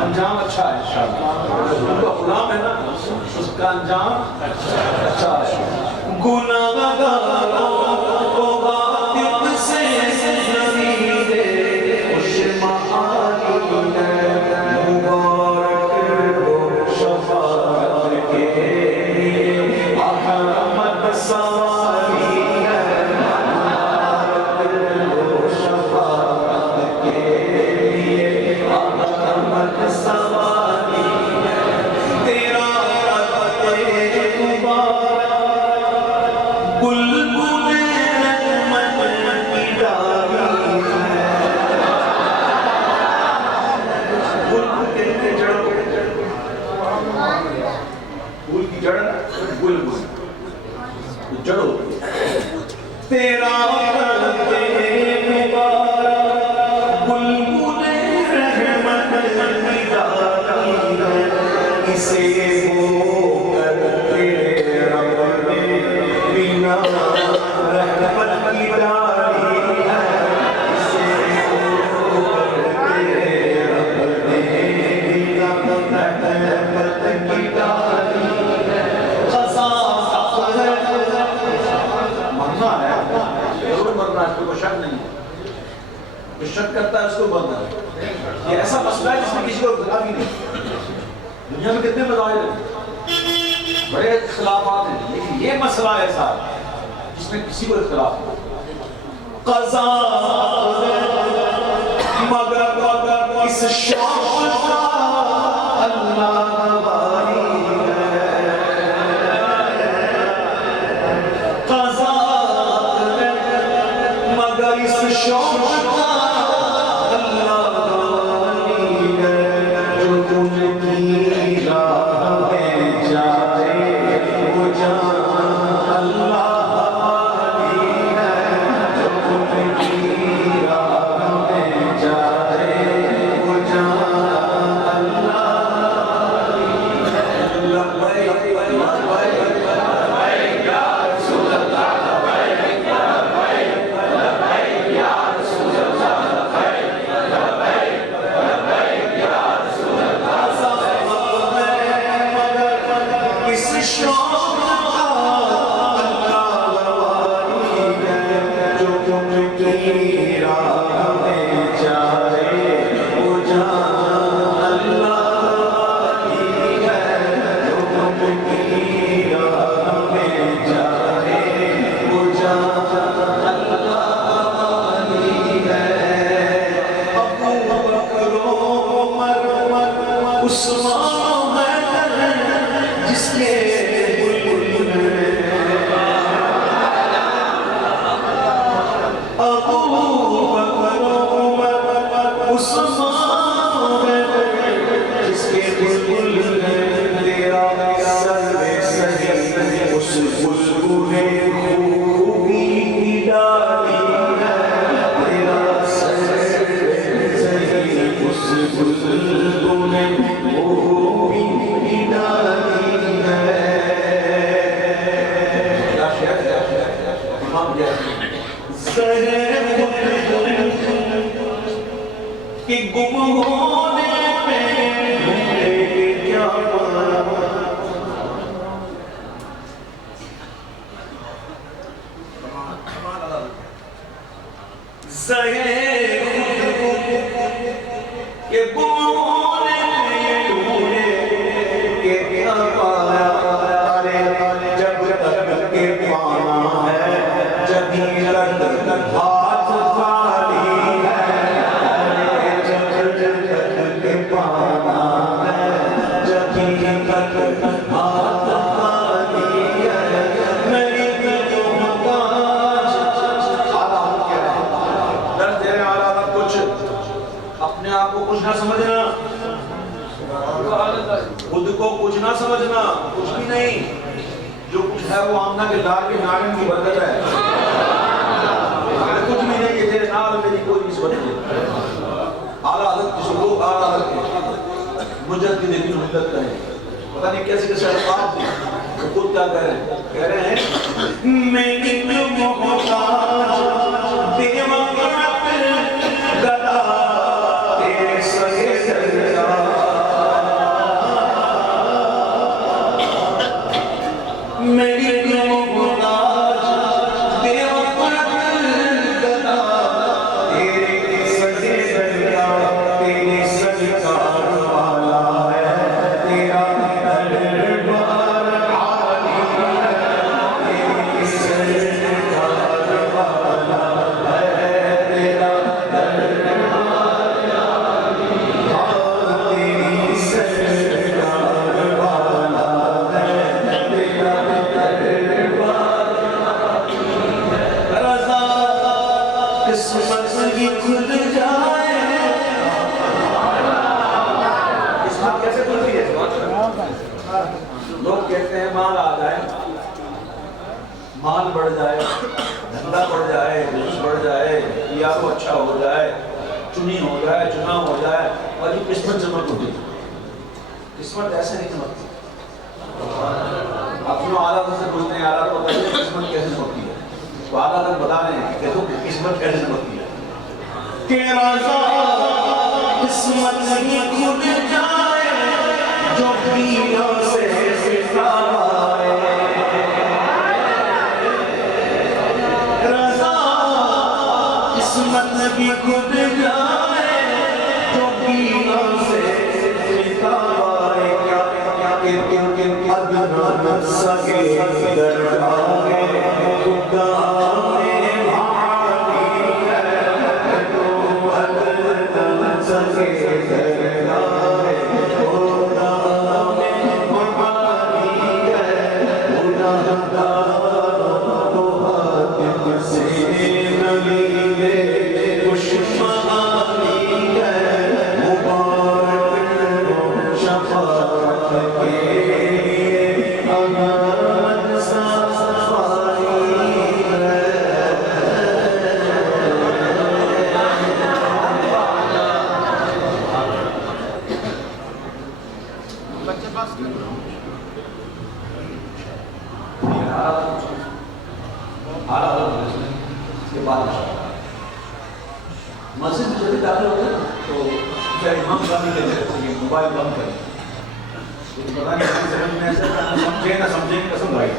अंजाम अच्छा है, उनका गुलाम है ना, उसका अंजाम अच्छा है। गुनाहगारों को वाकिफ से नसीबे खुशमाली है, मुबारक हो शफाअत के लिए अहमद सवारी है, मुबारक हो शफाअत के लिए अहमद सवारी है। तेरा बुलबुले रहमत की डाली है। बुलबुल के जड़, फूल की जड़ बुलबुल जड़ होती है। तेरा मुबारक बुलबुले रहमत की डाली है, इसे रहमत की डाली है, इसे रहमत की डाली है। ख़ज़ान है, मरना है, जरूर मरना है, कोई शक नहीं है। जो शक करता है उसको मरना है। ये ऐसा मसला है जिसमें किसी को इख्तिलाफ ही नहीं। दुनिया में कितने मज़ाहिर हैं, बड़े इख्तिलाफात हैं, लेकिन ये मसला ऐसा है जिसमें किसी को इख्तिलाफ नहीं। क़ज़ा मगर इस शौक़ का अल्लाह वाली है। क़ज़ा मगर इस शौक़ का अल्लाह वाली है, जो उनकी राह में जाए वो जान अल्लाह खुद को कुछ ना समझना, कुछ भी नहीं। जो कुछ है वो आमना के लाल के नागन की बरकत है। अगर कुछ भी नहीं कि तेरे नाल मेरी कोई निस्बत नहीं। आला हज़रत जिसको लोग आला हज़रत मुजद्दिद इब्न मिल्लत कहें, पता नहीं कैसे कैसे अल्फाज थे, वो खुद क्या कह रहे हैं मैं एक मोहताज बेवक़्त गदा तेरे सगे सरकार, मैं एक मोहताज बेवक़्त गदा तेरे सगे सरकार, तेरे सरकार वाला है तेरा दरबार आली है, तेरी सरकार वाला है तेरा दरबार आली है, तेरी सरकार वाला है तेरा दरबार रज़ा किस्मत की खुल जाए। किस्मत कैसे खुलती है? लोग कहते हैं माल आ जाए, माल बढ़ जाए, धंधा बढ़ जाए, बिजनेस बढ़ जाए, या तो अच्छा हो जाए, चुनी हो जाए, चुनाव हो जाए, और ये किस्मत चमक होती है। किस्मत ऐसे नहीं चमकती। आप जो आला से पूछते हैं आला तो बताइए किस्मत कैसे चमकती है, तो आला तक बता रहे हैं देखो किस्मत कैसे चमकती है। तेरा किस्मत नहीं खुल जाए जो पीरों से सितारे, रज़ा किस्मत नहीं खुल जाए जो पीरों से सितारे, क्या क्या किन किन अदनान सगे दरगाहे खुदा में भारी है, तो अदनान सगे दरगाहे खुदा में भारी है, गुनाहगारों को हातिफ से नबी खुशमानी है, मुबारक हो शफाअत के अमन सफाई है। इसके बाद मस्जिद में जब दाखिल होते हैं तो क्या इमाम गामी कहते हैं ये मोबाइल बंद करें, तो पता नहीं समझ में ऐसा समझे ना समझे कसम भाई।